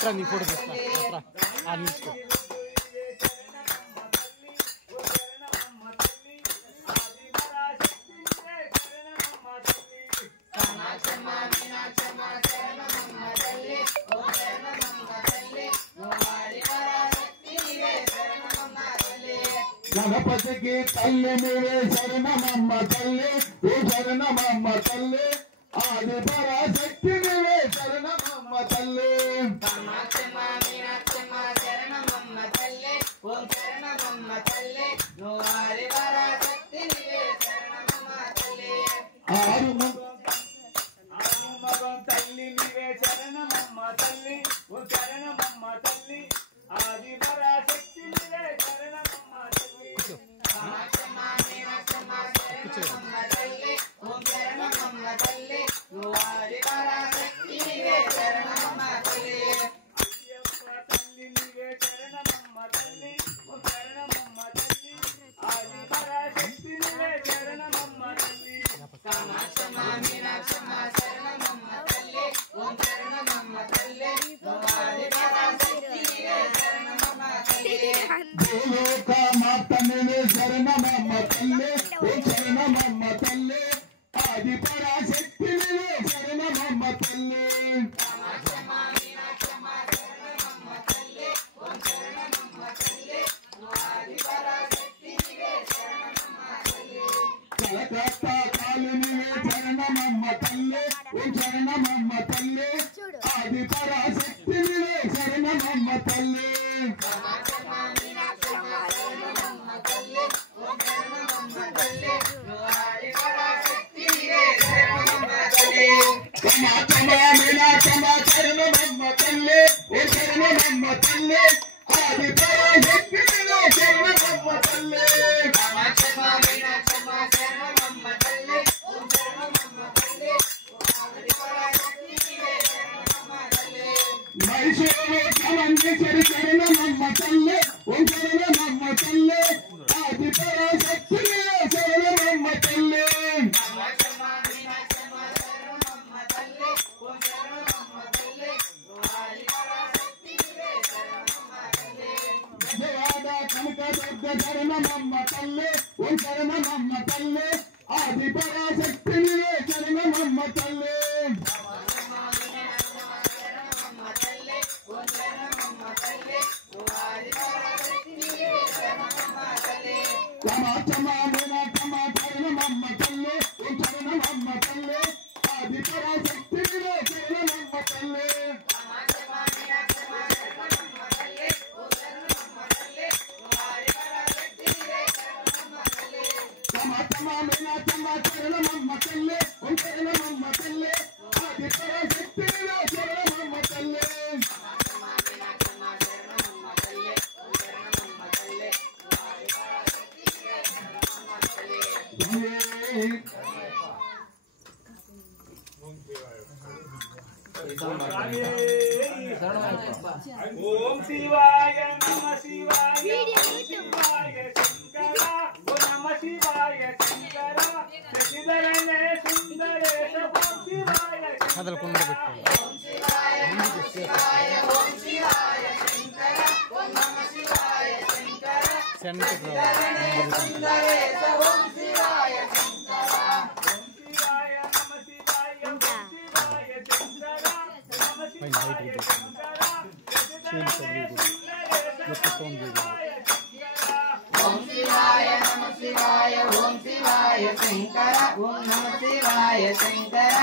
అట్లా నీ ఫోటో తీస్తా అట్లా ఆ నిల్చుకో గణపతికి తల్లి నీవే శరణమమ్మ తల్లి ఓ శరణమమ్మ తల్లి ఆది పరాశక్తి నీవే శరణమమ్మ తల్లి ఆరుమగం తల్లి నీవే శరణమమ్మ తల్లి ఓ శరణమమ్మ తల్లి ఆది పరాశక్తి నీవే శరణమమ్మ తల్లి భూలోక మాత నీవే శరణమమ్మ తల్లి ఓ శరణమమ్మ తల్లి ఆది పరాశక్తి నీవే శరణమమ్మ తల్లి కలకత్తా కాళీ నీవే శరణమమ్మ తల్లి ఓ శరణమమ్మ తల్లి ఆది పరాశక్తి నీవే శరణమమ్మ తల్లి మీనాక్షమ్మ శరణమమ్మ తల్లి ఓ శరణమమ్మ తల్లి ఆది పరాశక్తి నీవే శరణమమ్మ తల్లి మైసూరు శరణమమ్మ తల్లి ఓ శరణమమ్మ తల్లి ఆది పరాశక్తి నీవే శరణమమ్మ తల్లి కనకదుర్గ శరణమమ్మ తల్లి ఓ శరణమమ్మ తల్లి ఆది పరాశక్తి నీవే శరణమమ్మ తల్లి కమాచమ మీనాక్షమ్మ శరణమమ్మ తల్లి ఓ శరణమమ్మ తల్లి ఆది పరాశక్తి నీవే శరణమమ్మ తల్లి కమాచమ మీనాక్షమ్మ శరణమమ్మ తల్లి ఓ శరణమమ్మ తల్లి ఆది పరాశక్తి నీవే శరణమమ్మ తల్లి ఓం శివాయ నమ శివాయ శివాయ శంకర ఓ నమ శివాయ శంకర శశిధరనే సుందరేశ ఓం శివాయ కదలకుండా పెట్టుకోండి సెంటర్ ఓం శివాయ నమ శివాయ ఓం శివాయ శంకర ఓం నమ శివాయ శంకర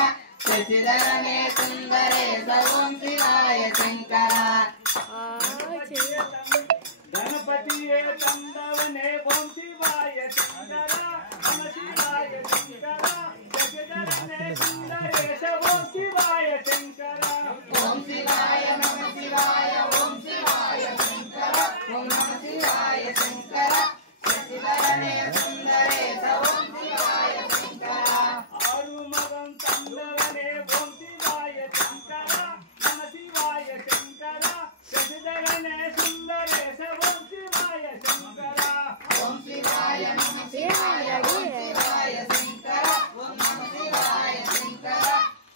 శశిధరనే సుందరేశ ఓం శివాయ శంకర గణపతియే తందవనే ఓం శివాయ శంకర నమ శివాయ శంకర శశిధరనే సుందరేశ ఓం శివాయ శంకర ఓం శివాయ నమ శివాయ ఓం శివాయ శంకర ఓం నమ శివాయ శంకర శశిధరనే సుందరేశ ఓం శివాయ శంకర ఆరుమగం తందవనే ఓం శివాయ శంకర నమ శివాయ శంకర శశిధరనే సుందరేశ ఓం శివాయ శంకర ఓం శివాయ నమ శివాయ ఓం శివాయ శంకర ఓం నమ శివాయ శంకర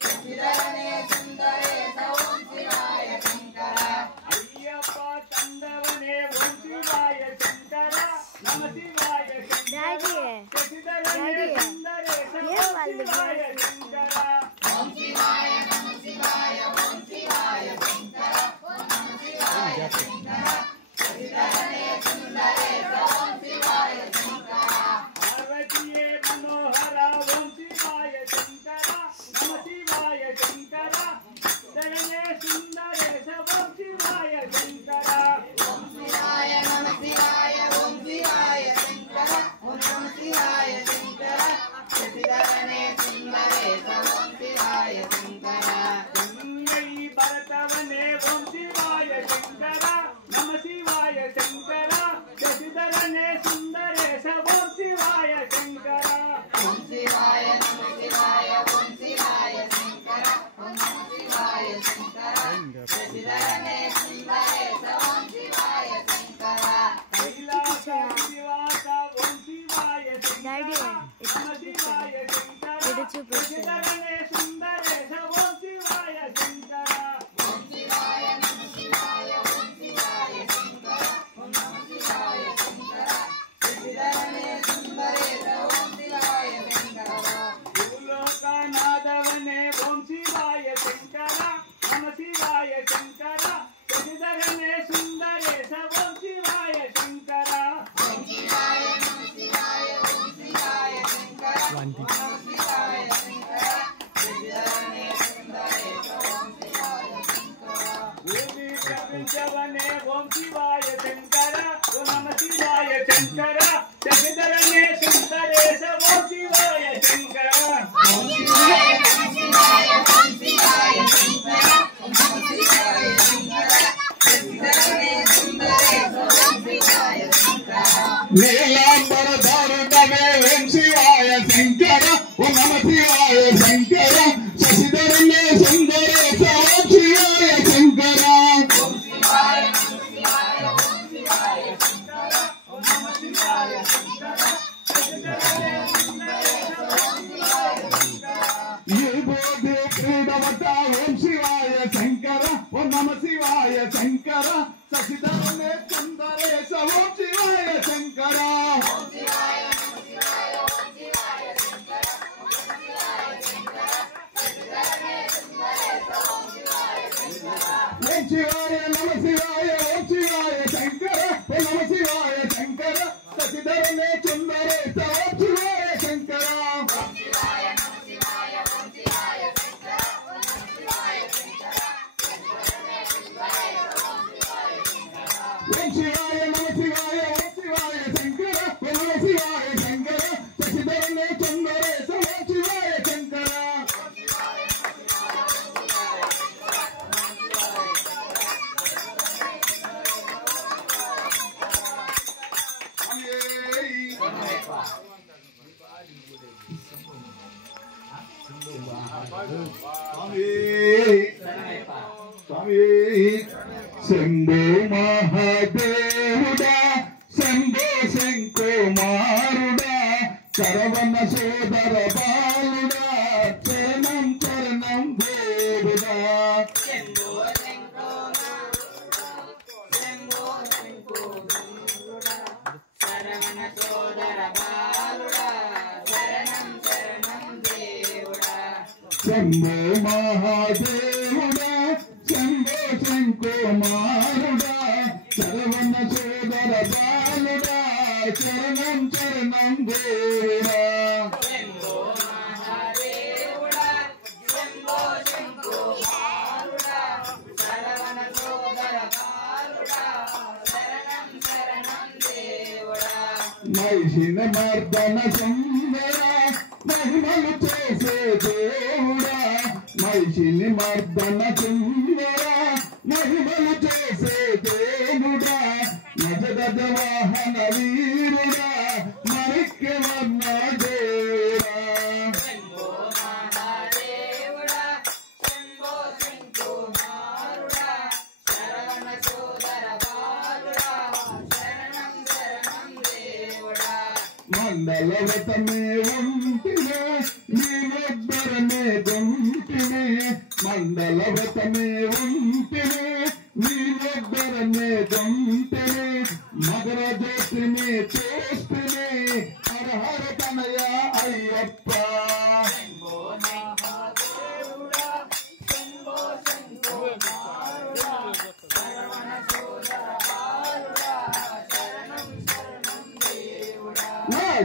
శశిధరనే సుందరేశ ఓం శివాయ శంకర పార్వతీయే మనోహర ఓం శివాయ శంకర నమ శివాయ శంకర శరణే సుందరేశ ఓం శివాయ శంకర ఓం శివాయ నమ శివాయ ఓం శివాయ శంకర ఓం నమ శివాయ శంకర శశిధరనే సుందరేశ ఓం శివాయ శంకర గంగై భరతవనే ఓం శివాయ శంకర నమ శివాయ శంకర శశిధరనే సుందరేశ ఓం శివాయ శంకర ఓం శివాయ నమ శివాయ ఓం శివాయ శంకర ఓం నమ శివాయ శంకర శశిధరనే సుందరేశ ఓం శివాయ శంకర కైలాస నివాస ఓం శివాయ శంకర నమ శివాయ శంకర శశిధరనే సుందరేశ ఓం శివాయ శంకర ఓం శివాయ నమ శివాయ ఓం శివాయ శంకర ఓం నమ శివాయ శంకర శశిధరనే సుందరేశ ఓం శివాయ శంకర భూలోకనాథవనే ఓం శివాయ శంకర నమ శివాయ శంకర శశిధరనే సుందరేశ ఓం శివాయ శంకర ఓం శివాయ నమ శివాయ ఓం శివాయ శంకర ఓం నమ శివాయ శంకర శశిధరనే సుందరేశ ఓం శివాయ శంకర భూమి ప్రపంచవనే ఓం శివాయ శంకర ఓం నమ శివాయ శంకర శశిధరనే సుందరేశ ఓం శివాయ శంకర ఓం శివాయ నమ శివాయ ఓం శివాయ శంకర ఓం నమ శివాయ శంకర శశిధరనే సుందరేశ ఓం శివాయ శంకర నీలాంబర దారుణమే ఓం శివాయ శంకర ఓం నమ శివాయ శంకర శశిధరనే సుందరేశ ఓం శివాయ శంకర ఓం శివాయ నమ శివాయ ఓం శివాయ శంకర ఓం నమ శివాయ శంకర శశిధరనే సుందరేశ ఓం శివాయ శంకర ఈ బోధి క్రీడవత ఓం శివాయ శంకర ఓం నమ శివాయ శంకర శశిధరనే సుందరేశ ఓం శివాయ శంకర ఓం శివాయ నమ శివాయ ఓం శివాయ శంకర ఓం నమ శివాయ శంకర శశిధరనే సుందరేశ ఓం శివాయ శంకర ఓం శివాయ నమ శివాయ ఓం శివాయ శంకర ఓం నమ శివాయ శంకర శశిధరనే సుందరేశ ఓం శివాయ శంకర ఓం శివాయ నమ శివాయ ఓం శివాయ శంకర ఓం నమ శివాయ శంకర శశిధరనే సుందరేశ ఓం శివాయ శంకర ఓం శివాయ నమ శివాయ ఓం శివాయ శంకర ఓం నమ శివాయ శంకర శశిధరనే సుందరేశ ఓం శివాయ శంకర శంభో మహాదేవుడా శంభో శంకుమారుడా చరవణ సోదర బాలుడా చరణం చరణం దేవుడా శంభో శంకో శంభో శంకో శరవణ సోదర బాలుడా శరణం శరణం దేవుడా శంభో మహాదేవుడా శంభో శంకుమారుడా చరవణ సోదర బాలుడా చరణం చరణం దేవుడా శంభో మహాదేవుడా శంభో శంకో బాలుడా శరవణ సోదర బాలుడా శరణం శరణం దేవుడా మహిషిన మర్దన సుందర మహిమలు చేసే దేవుడా మహిషిని మర్దన సుందర మహిమలు చేసే దేవుడా నజగజ వాహన వీరుడా మరిక్కి వర్ణ దేవుడా శంభో మహాదేవుడా శంభో శంకో బాలుడా శరవణ సోదర బాలుడా శరణం శరణం దేవుడా మండలవతమే ఉంటినే నీవొద్దరనే గొంటినే మండలవతమే ఉంటినే నీవొద్దరనే గొంటినే మగర జ్యోతిని చూస్తేనే హర హర కనయ అయ్యప్ప శంభో మహాదేవుడా శంభో శంకో బాలుడా శరవణ సోదర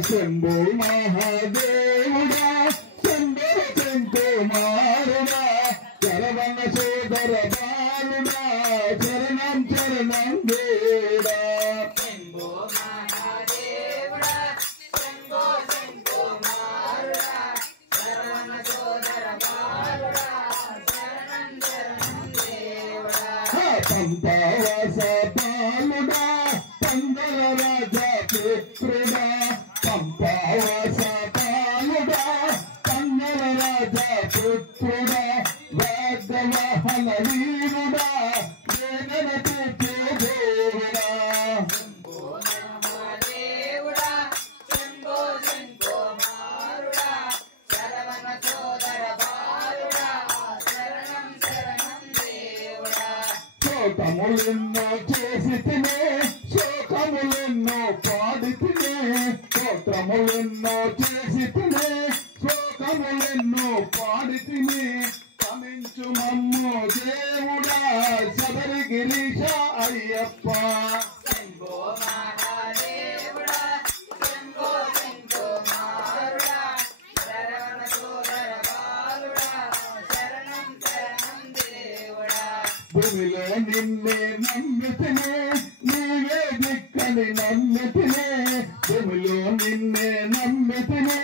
శంభో మహాదేవుడా శంభో శంకుమారుడా శరవణ సోదర బాలుడా శరణం శరణం దేవుడా శంభో మహాదేవుడా శంభో శంకుమారుడా శరవణ సోదర బాలుడా శరణం శరణం దేవుడా పంపవాస బాలుడా పందల రాజా పుత్రుడా పంపవాస బాలుడా పందల రాజా పుత్రుడా వేదవాహన వీరుడా వేదన తీర్చే దేవుడా శంభో మహాదేవుడా శంభో శంకుమారుడా శరవణ సోదర బాలుడా శరణం శరణం దేవుడా శోకములెన్నో చేసి తినే శోకములెన్నో పాడి తినే స్తోత్రములెన్నో చేసి తినే శోకములెన్నో పాడి తినే తమించు మమ్ము దేవుడా శబరి గిరీశ అయ్యప్ప శంభో మహాదేవుడా శంభో శంకుమారుడా శరవణ సోదర బాలుడా శరణం శరణం దేవుడా భూమిలో నిన్నే నమ్మితినే నీవే దిక్కని నమ్మితినే భూమిలో నిన్నే నమ్మితినే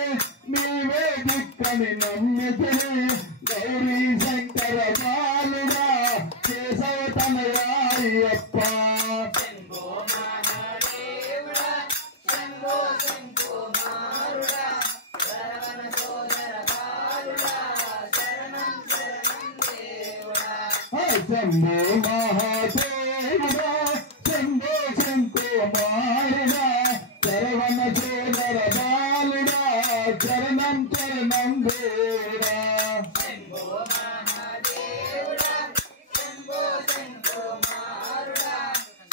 నీవే దిక్కని నమ్మితినే గౌరీ శంకర బాలుడా కేశవ తనయాయ్యప్ప శంభో మహాదేవుడా శంభో శంకుమారుడా శరవణ సోదర బాలుడా శరణం శరణం దేవుడా శంభో మహాదేవుడా శంభో శంకుమారుడా శరవణ సోదర బాలుడా శరణం శరణం దేవుడా శంభో మహాదేవుడా శంభో శంకుమారుడా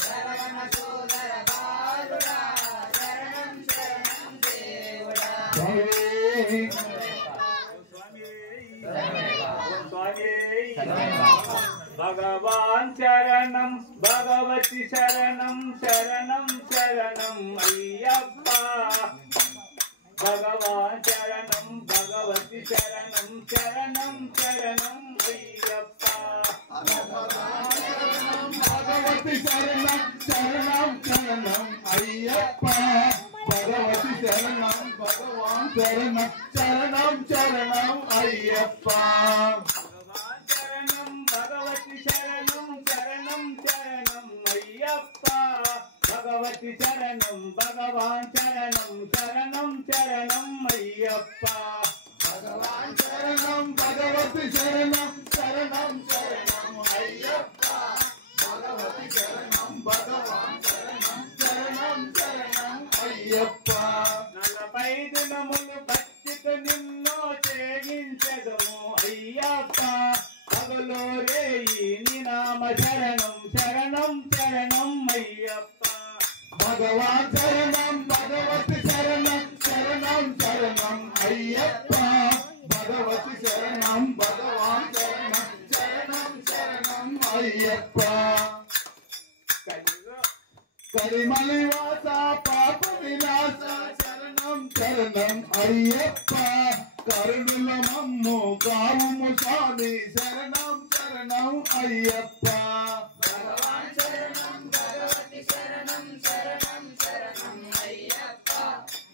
శరవణ సోదర బాలుడా శరణం శరణం దేవుడా భగవాన్ శరణం భగవతి శరణం శరణం శరణం అయ్యప్ప భగవాన్ శరణం భగవతి శరణం శరణం శరణం అయ్యప్ప భగవతి శరణం శరణం శరణం అయ్యప్ప భగవతి శరణం భగవాన్ శరణం శరణం శరణం అయ్యప్ప భగవాన్ శరణం భగవతి శరణం శరణం శరణం అయ్యప్ప భగవతి శరణం భగవాన్ శరణం శరణం శరణం అయ్యప్ప భగవాన్ శరణం భగవతి శరణం శరణం శరణం అయ్యప్ప భగవతి శరణం భగవాన్ శరణం శరణం శరణం అయ్యప్ప 40 దినములు భక్తితో నిన్నో చేయించదము అయ్యప్ప పగలో రేయి నీ నామ శరణం శరణం శరణం అయ్యప్ప భగవాన్ శరణం భగవతి శరణం శరణం శరణం అయ్యప్ప భగవతి శరణం భగవాన్ శరణం శరణం శరణం అయ్యప్ప కరిమలివాస పాప వినాశ శరణం శరణం అయ్యప్ప కరుణుల మమ్ము కావుము స్వామి శరణం శరణం అయ్యప్ప భగవాన్ శరణం భగవతి శరణం శరణం శరణం అయ్యప్ప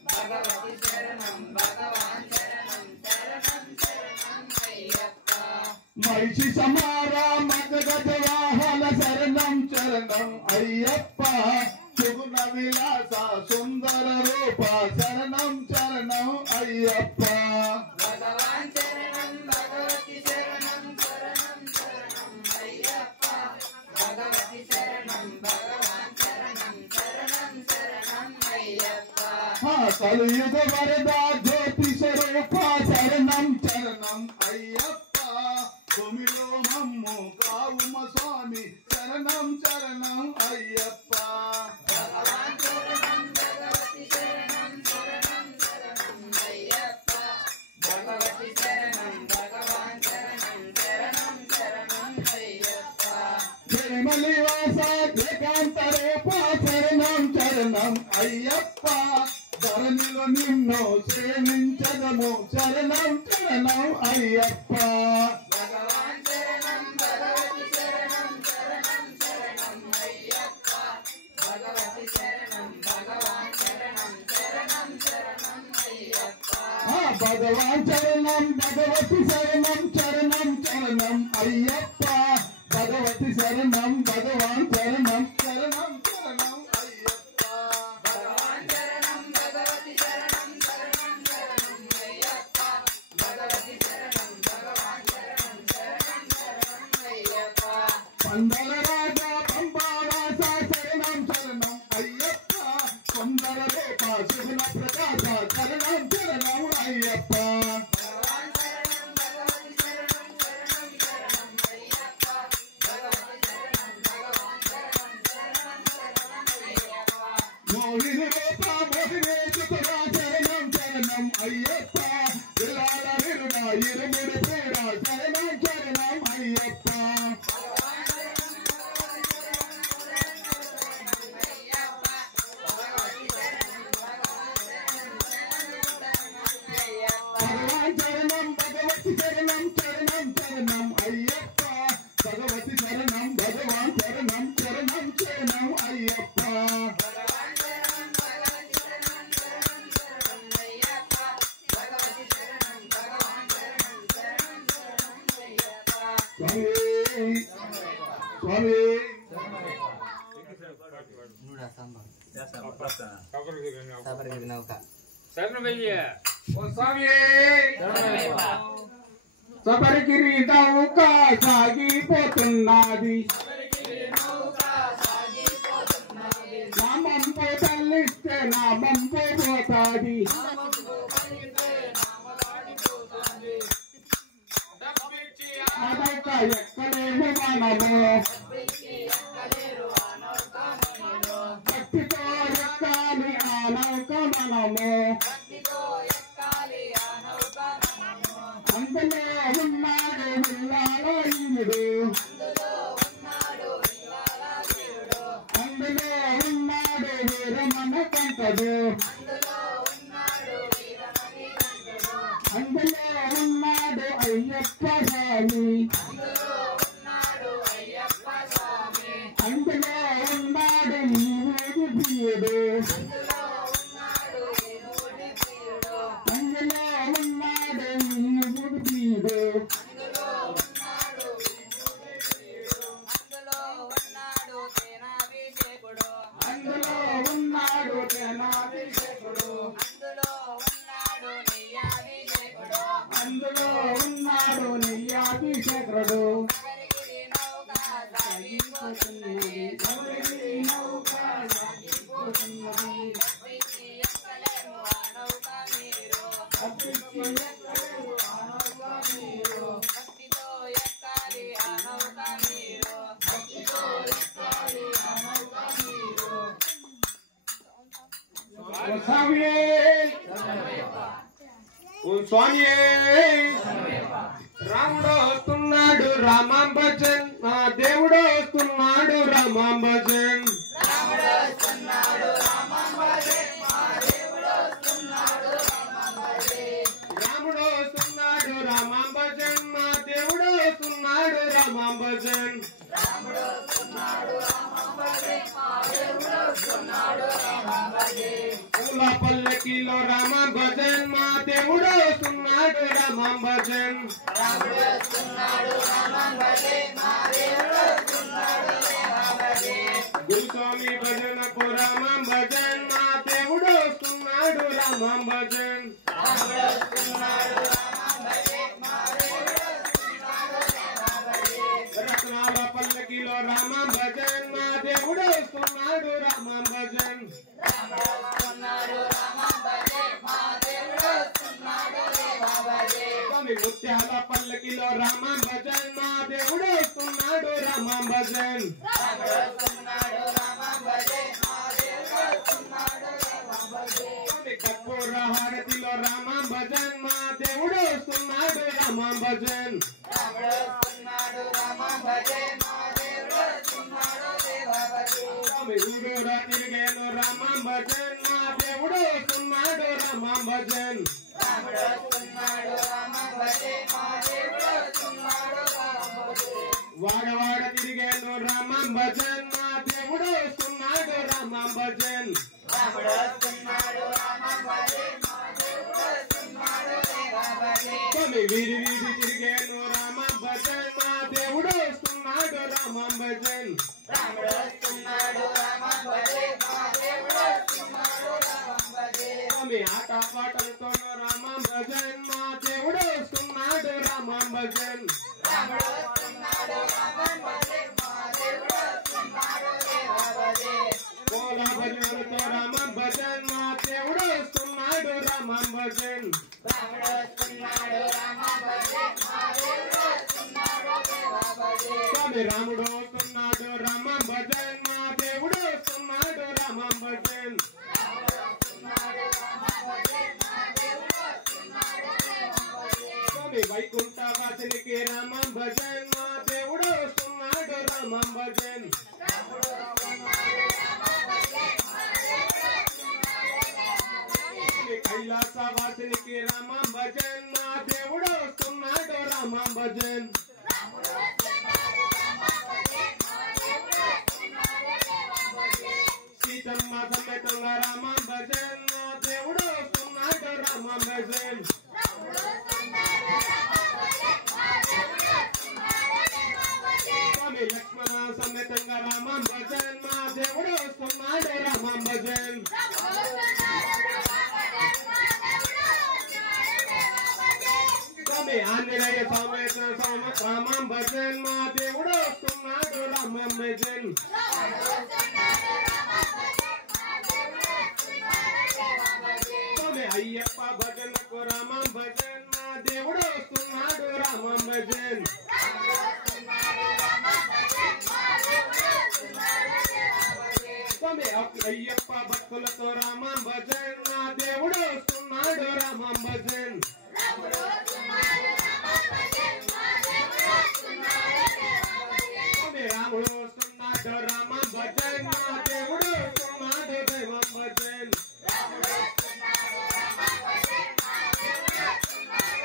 భగవతి శరణం భగవాన్ శరణం శరణం శరణం అయ్యప్ప మహిషి సమారా మగగజ వాహన శరణం శరణం అయ్యప్ప సుగుణ విలాస సుందర రూప శరణం శరణం అయ్యప్ప భగవాన్ శరణం భగవతి శరణం శరణం శరణం అయ్యప్ప భగవతి శరణం భగవాన్ శరణం శరణం శరణం అయ్యప్ప కలియుగ వరద జ్యోతి స్వరూప శరణం శరణం అయ్యప్ప భూమిలో మమ్ము కావుమ స్వామి శరణం శరణం అయ్యప్ప భగవాన్ శరణం భగవతి శరణం శరణం శరణం అయ్యప్ప భగవతి శరణం భగవాన్ శరణం శరణం శరణం అయ్యప్ప తిరుమలివాస ఏకాంత రూప శరణం శరణం అయ్యప్ప ధరణిలో భగవతి శరణం భగవాన్ శరణం శరణం శరణం అయ్యప్ప భగవాన్ చరణం భగవతి శరణం చరణం చరణం అయ్యప్ప భగవతి శరణం భగవాన్ శరణం శరణం శరణం అయ్యప్ప భగవాన్ శరణం భగవతి శరణం శరణం శరణం అయ్యప్ప భగవతి శరణం భగవాన్ శరణం శరణం శరణం అయ్యప్ప పందల రాజా పంబావాస శరణం శరణం అయ్యప్ప కొందల రేఖ శుభన ప్రకాశ శరణం శరణం అయ్యప్ప భగవాన్ శరణం భగవతి శరణం శరణం శరణం అయ్యప్ప భగవతి శరణం భగవాన్ శరణం శరణం శరణం అయ్యప్ప మోహిని రూప మోహినేశ్వర శరణం శరణం అయ్యప్ప విలాల నిరుణ ఇరుముడి పీడ శరణం శరణం అయ్యప్ప భగవాన్ శరణం భగవతి శరణం శరణం శరణం అయ్యప్ప భగవతి శరణం భగవాన్ శరణం శరణం శరణం అయ్యప్ప భగవాన్ శరణం భగవతి శరణం శరణం శరణం అయ్యప్ప భగవతి శరణం భగవాన్ శరణం శరణం శరణం అయ్యప్ప భగవాన్ శరణం భగవతి శరణం శరణం శరణం అయ్యప్ప భగవతి శరణం భగవాన్ శరణం శరణం శరణం అయ్యప్ప స్వామి స్వామి సబరిగిరి నౌక సాగిపోతున్నది నామంపు తల్లిస్తే నామంపు పోతాది అదొక ఎక్కలేము మనము భక్తితో ఎక్కాలి ఆ నౌక మనము అందులో ఉన్నాడు విల్లాలో ఈయుడు అందులో ఉన్నాడు వీరమణ కంటడు అందులో ఉన్నాడు అయ్యప్ప స్వామి అందులో ఉన్నాడు ఈవుడు ప్రియుడు అందులో ఉన్నాడు ఈవుడు ప్రియుడు అందులో ఉన్నాడు తెనాభిషేకుడు అందులో ఉన్నాడు నెయ్యాభిషేకుడు సబరిగిరి నౌక సాగిపోతున్నది తప్పించి ఎక్కలేరు ఆ నౌక మీరు భక్తితో ఎక్కాలి ఆ నౌక మీరు స్వామియే ఓ స్వామియే రాముడు వస్తున్నాడు రామాం భజన్ మా దేవుడు వస్తున్నాడు రామాం భజన్ రాముడు వస్తున్నాడు రామం భజే మా దేవుడు వస్తున్నాడు రామం భజే రాముడు వస్తున్నాడు రామాం భజన్ మా దేవుడు వస్తున్నాడు రామాం భజన్ రాముడు వస్తున్నాడు రామం భజే మా దేవుడు వస్తున్నాడు రామం భజే పూల పల్లకిలో రామాం భజన్ మా దేవుడు వస్తున్నాడు రామాం భజన్ రాముడు వస్తున్నాడు రామం భజే మా దేవుడు వస్తున్నాడు రామం భజే గురుస్వామి భజనకు రామాం భజన్ మా దేవుడు వస్తున్నాడు రామాం భజన్ రాముడు వస్తున్నాడు రామం భజే మా దేవుడు వస్తున్నాడు రామం భజే రత్నాల పల్లకిలో రామాం భజన్ మా దేవుడు వస్తున్నాడు రామాం భజన్ రాముడు వస్తున్నాడు రామం భజే మా దేవుడు వస్తున్నాడు రామం భజే స్వామి ముత్యాల పల్లకిలో రామాం భజన్ మా దేవుడు వస్తున్నాడు రామాం భజన్ రాముడు వస్తున్నాడు రామం భజే మా దేవుడు వస్తున్నాడు రామం భజే స్వామి కర్పూర హారతిలో రామాం భజన్ మా దేవుడు వస్తున్నాడు రామాం భజన్ రాముడు వస్తున్నాడు రామం భజే మా దేవుడు వస్తున్నాడు రామం భజే స్వామి ఊరూరా తిరిగేను రామాం భజన్ మా దేవుడు వస్తున్నాడు రామాం భజన్ రాముడు వస్తున్నాడు రామం భజే మా దేవుడు వస్తున్నాడు రామం భజే వాడవాడ తిరిగేను రామాం భజన్ మా దేవుడు వస్తున్నాడు రామాం భజన్ రాముడు వస్తున్నాడు రామం భజే మా దేవుడు వస్తున్నాడు దేవా భజే స్వామి వీధి వీధి తిరిగేను రామం భజన్ మా దేవుడు వస్తున్నాడు రామం భజన్ రాముడు వస్తున్నాడు రామం భజే మా దేవుడు వస్తున్నాడు రామం భజే స్వామి ఆట పాటలతో రామం భజన్ మా దేవుడు వస్తున్నాడు రామం భజన్ రాముడు వస్తున్నాడు రామం భజే మా దేవుడు వస్తున్నాడు దేవా భజే కోల భజనలతో రామం భజన్ మా దేవుడు వస్తున్నాడు రామం భజన్ రాముడు వస్తున్నాడు రామం భజే మా దేవుడు వస్తున్నాడు దేవా భజే స్వామి రాముడు వస్తున్నాడు రామం భజన్ మా దేవుడు వస్తున్నాడు రామం భజన్ స్వామి వైకుంఠ వాసునికి రామం భజన్ మా దేవుడు వస్తున్నాడు రామం భజన్ స్వామి కైలాస వాసునికి రామం భజన్ మా దేవుడు వస్తున్నాడు రామం భజన్ సీతమ్మ సమేతంగా రామం భజన్ మా దేవుడు వస్తున్నాడు రామం భజన్ స్వామి లక్ష్మణ సమేతంగా రామం భజన్ మా దేవుడు వస్తున్నాడు రామం భజన్ స్వామి ఆంజనేయ సమేత రామం భజన్ మా దేవుడు వస్తున్నాడు రామం భజన్ స్వామి అయ్యప్ప భజనకు రామం భజన్ మా దేవుడు వస్తున్నాడు రామం భజన్ స్వామి అయ్యప్ప భక్తులతో రామం భజన్ మా దేవుడు వస్తున్నాడు రామం భజన్ స్వామి రాముడు వస్తున్నాడు రామం భజన్ మా దేవుడు వస్తున్నాడు దైవం భజన్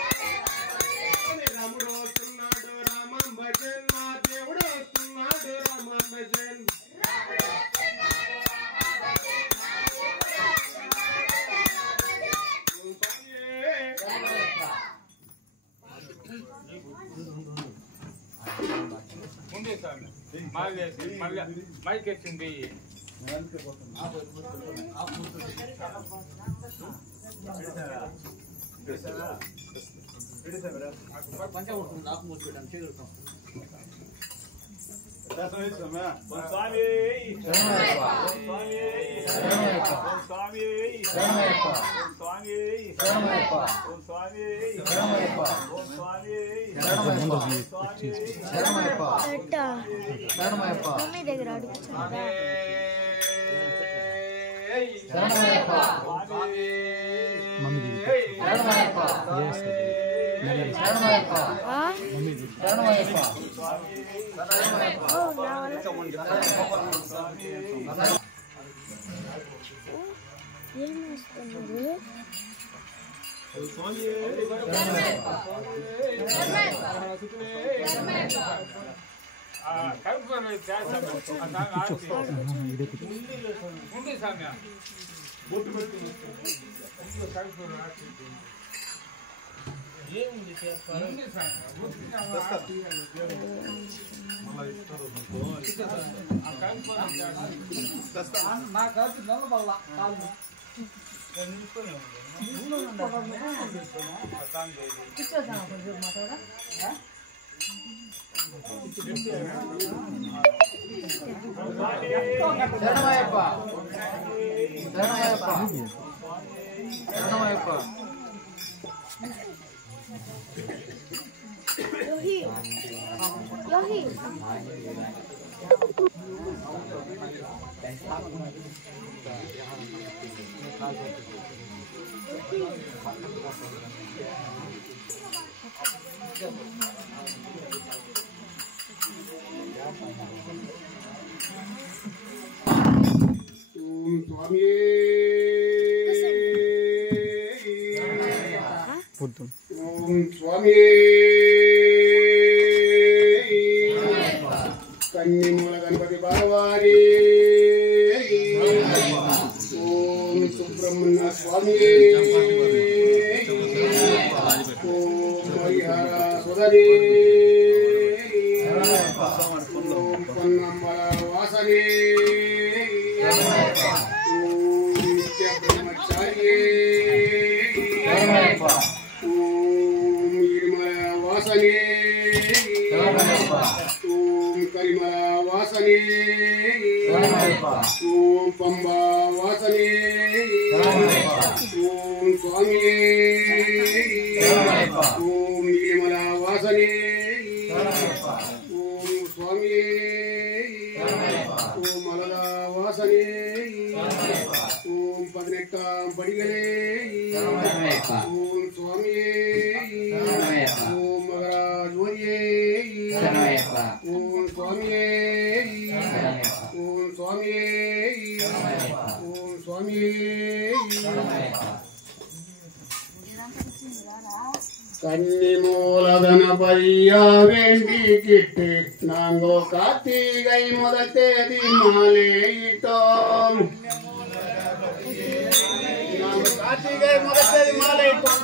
స్వామి రాముడు వస్తున్నాడు రామం భజన్ మా దేవుడు వస్తున్నాడు రామం భజన్ ముందే సార్ మళ్ళీ మైక్ వచ్చింది మమ్మీ దగ్గర అడుగుతా ఏం వస్తున్నారు ముందే సామ్య ఏముంది Yohi. కన్ని మూల గణపతి బాలవారి హరిహర సుధరి ఓం పొన్నమ్మల వాసనే ఓం నిత్య బ్రహ్మచారి ఓం నిర్మల వాసనే ఓం కరిమల వాసనే ఓం పంబా వాసనే ఓం స్వామి ఓం నీలిమల వాసనే ఓం స్వామి ఓం మలద వాసనే ఓం 18 పడిగలే ఓం స్వామి ఓం మగరాజోరియే ఓం స్వామి ఓం స్వామి ఓం స్వామి கன்னி மூலதன பையா வேண்டி கிட்டு நாங்கோ கார்த்திகை முதல் தேதி மாலையிட்டோம் நாங்கோ கார்த்திகை முதல் தேதி மாலையிட்டோம்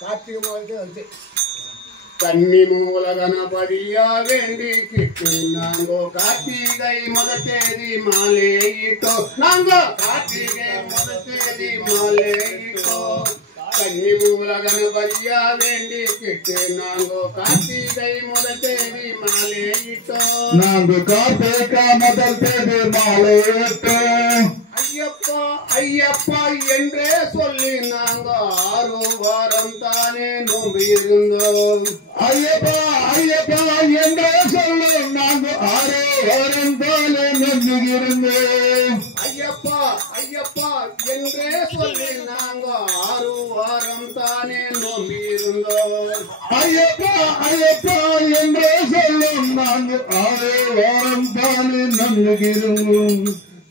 கார்த்திகை முதல் தேதி கன்னி மூலதன பையா வேண்டி கிட்டு நாங்கோ கார்த்திகை முதல் தேதி மாலையிட்டோம் நாங்கோ கார்த்திகை முதல் தேதி மாலையிட்டோம் கன்னி மூலதன பையா வேண்டி கிட்டு நாங்கோ கார்த்திகை முதல் தேதி மாலையிட்டோம் நாங்க கார்த்திகை முதல் தேதி மாலையிட்டோம் ஐயப்பா ஐயப்பா என்றே சொல்லி நாங்க 6 வாரம் தானே நோம்பி இருந்தோம் ஐயப்பா ஐயப்பா என்றே சொல்லி நாங்க 6 வாரம் தானே நோம்பி இருந்தோம் ஐயப்பா ஐயப்பா என்றே சொல்லி நாங்க 6 வாரம் தானே நோம்பி இருந்தோம் ஐயப்பா ஐயப்பா என்றே சொல்லி நாங்க 6 வாரம் தானே நோம்பி இருந்தோம்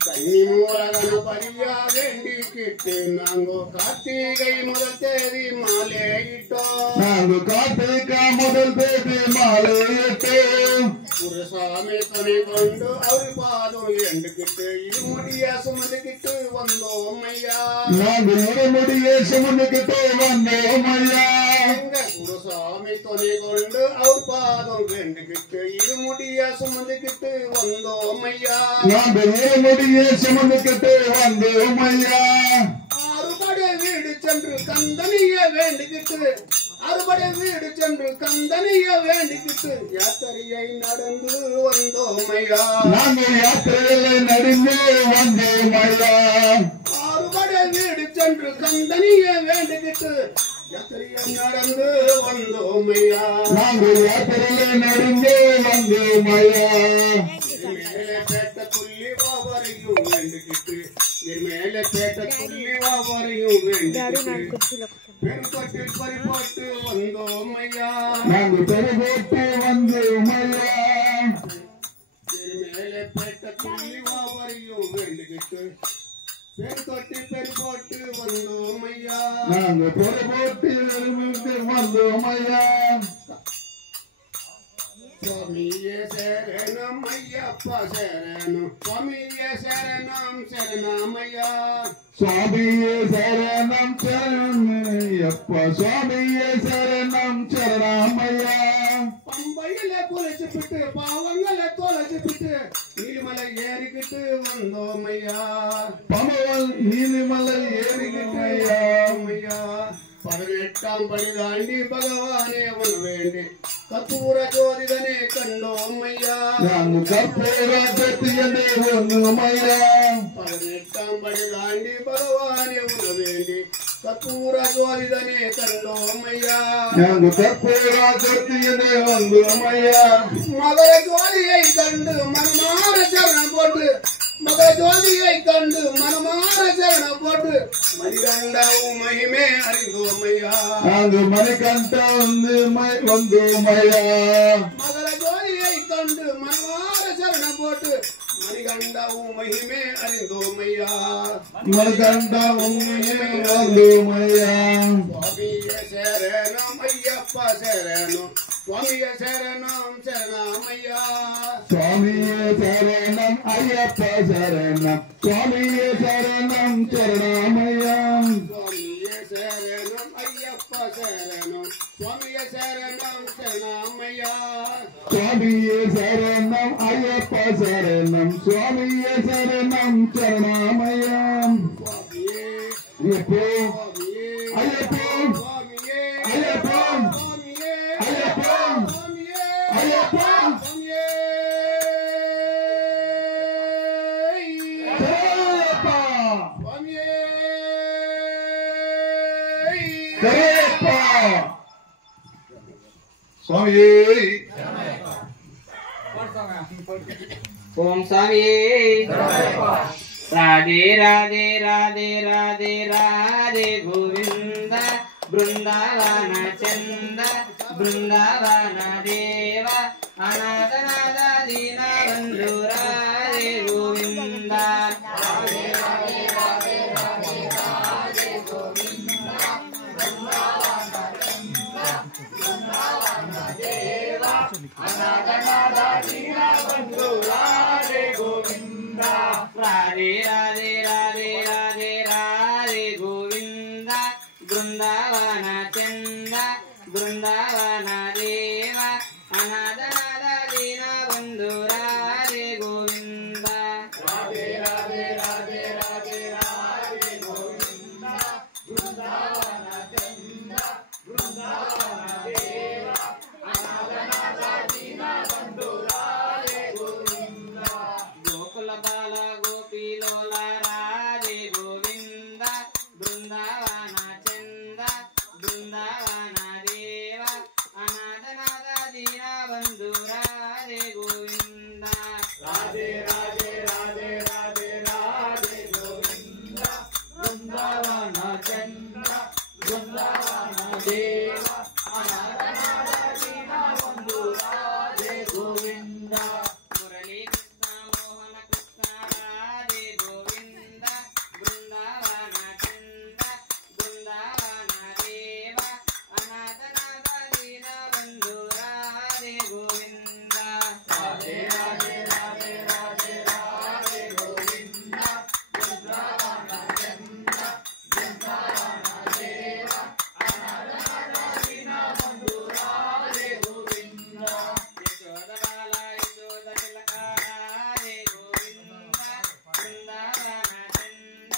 கன்னி மூலதன பையா வேண்டி கிட்டு நாங்கோ கார்த்திகை முதல் தேதி மாலையிட்டோம் நாங்க கார்த்திகை முதல் தேதி மாலையிட்டோம் குருசாமி துணை கொண்டு அவர் பாதம் எண்டுகிட்டு இருமுடிய சுமந்துகிட்டு வந்தோம் ஐயா நாங்க இருமுடிய சுமந்துகிட்டு வந்தோம் ஐயா எங்க குருசாமி துணை கொண்டு அவர் பாதம் வேண்டுகிட்டு இருமுடிய சுமந்துகிட்டு வந்தோம் ஐயா நாங்க இருமுடிய சுமந்துகிட்டு வந்தோம் ஐயா அறுபடை வீடு சென்று கந்தனிய வேண்டுகிட்டு அறுபடை வீடு சென்று கந்தனிய வேண்டுகிட்டு யாத்திரையை நடந்து வந்தோம் ஐயா நாங்க யாத்திரையில நடந்து வந்தோம் ஐயா அறுபடை வீடு சென்று கந்தனிய வேண்டுகிட்டு யாத்திரையை நடந்து வந்தோம் ஐயா நாங்க யாத்திரையில நடந்து வந்தோம் ஐயா மேலே பேட்ட புள்ளி வாவரையும் வேண்டுகிட்டு என் மேலே பேட்ட புள்ளி வாவரையும் வேண்டுகிட்டு பெரும்பட்டில் பறிபோட்டு வந்தோம் ஐயா நாங்க பெருபோட்டு வந்தோம் ஐயா என் மேலே பேட்ட புள்ளி வாவரையும் வேண்டுகிட்டு பெரும்பட்டி பெருபோட்டு வந்தோம் ஐயா நாங்க பெருபோட்டு வந்தோம் ஐயா சுவாமியே சரணம் ஐயப்பா சரணம் சுவாமியே சரணம் சரணமையா சுவாமியே சரணம் சரணமையப்பா சுவாமியே சரணம் சரணமையா பம்பையில குலைச்சுப்பிட்டு பாவங்களை தொலைச்சுப்பிட்டு நீலிமலை ஏறிக்கிட்டு வந்தோம் ஐயா பமவல் நீலிமலை ஏறிக்கிட்டையா ஐயா 18ஆம் படி தாண்டி பகவானே உன் வேண்டி கற்பூர ஜோதிதனே கண்டோம் ஐயா நாங்க கற்பூர ஜோதியனே வந்தோம் ஐயா 18ஆம் படி தாண்டி பகவானே உன் வேண்டி கற்பூர ஜோதிதனே கண்டோம் ஐயா நாங்க கற்பூர ஜோதியனே வந்தோம் ஐயா மகர ஜோதியை கண்டு மனமார சரணம் போட்டு மகர ஜோதியை கண்டு மனமார சரணம் போட்டு மணிகண்டாவும் மகிமே அறிந்தோம் ஐயா நாங்க மணிகண்ட வந்தோம் ஐயா மகர ஜோதியை கண்டு மனமார சரணம் போட்டு மணிகண்டாவும் மகிமே அறிந்தோம் ஐயா மணிகண்ட வந்தோம் ஐயா சுவாமிய சரணம் ஐயப்பா சரணம் சுவாமிய சரணம் சரணமையா சுவாமியே சரணம் ஐயப்ப சரணம் சுவாமியே சரணம் చరణమయ్య స్వామియే శరణం అయ్యప్ప శరణం స్వామియే శరణం శరణమయ్య స్వామియే శరణం అయ్యప్ప శరణం స్వామియే శరణం చరణమయ్య స్వామియే అయ్యప్ప స్వామియే అయ్యప్ప స్వామియే అయ్యప్ప స్వామియే అయ్యప్ప స్వామియే అయ్యప్ప స్వామియే స్వామి ఓం స్వామి రాధే రాధే రాధే రాధే రాధే గోవింద బృందావన చంద బృందావన దేవ అనాథనాథ దీన బంధు రాధే గోవింద రాధే రాధే రాధే రాధే రాధే గోవింద బృందావన చంద బృందావన దేవ అనాథనాథ దీన బంధు రాధే గోవింద రాధే రాధే రాధే రాధే రాధే గోవింద బృందావన చంద బృందావన దేవ అనాథనాథ దీన బంధు రాధే గోవింద రాధే రాధే రాధే రాధే రాధే గోవింద బృందావన చంద బృందావన దేవ అనాథనాథ దీన బంధు రాధే గోవింద గోకుల బాల గోపీలోల రాధే గోవింద బృందావన చంద బృందావన దేవ అనాథనాథ దీన బంధు రాధే గోవింద రాధే రాధే రాధే రాధే రాధే గోవింద బృందావన చంద బృందావన దేవ అనాథనాథ దీన బంధు రాధే గోవింద మురళీ కృష్ణ మోహన కృష్ణ రాధే గోవింద బృందావన చంద బృందావన దేవ అనాథనాథ దీన బంధు రాధే గోవింద రాధే రాధే రాధే రాధే రాధే గోవింద బృందావన చంద బృందావన దేవ అనాథనాథ దీన బంధు రాధే గోవింద యశోద బాల యశోద తిలక రాధే గోవింద బృందావన చంద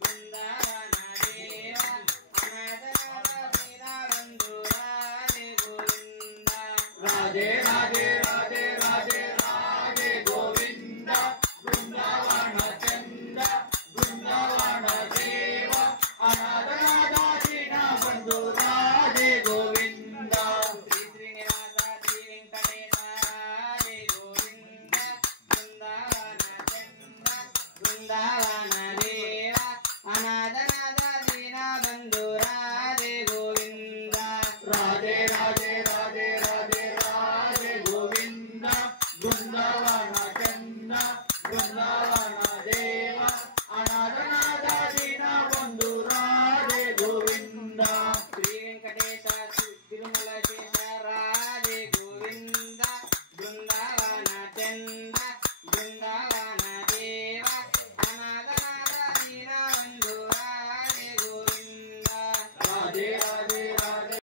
బృందావన దేవ అనాథనాథ దీన బంధు రాధే గోవింద రాధే రాధే రాధే రాధే రాధే గోవింద బృందావన చంద బృందావన దేవ అనాథనాథ దీన బంధు రాధే గోవింద శ్రీ శ్రీనివాస శ్రీ వెంకటేశ రాధే గోవింద బృందావన చంద బృందావన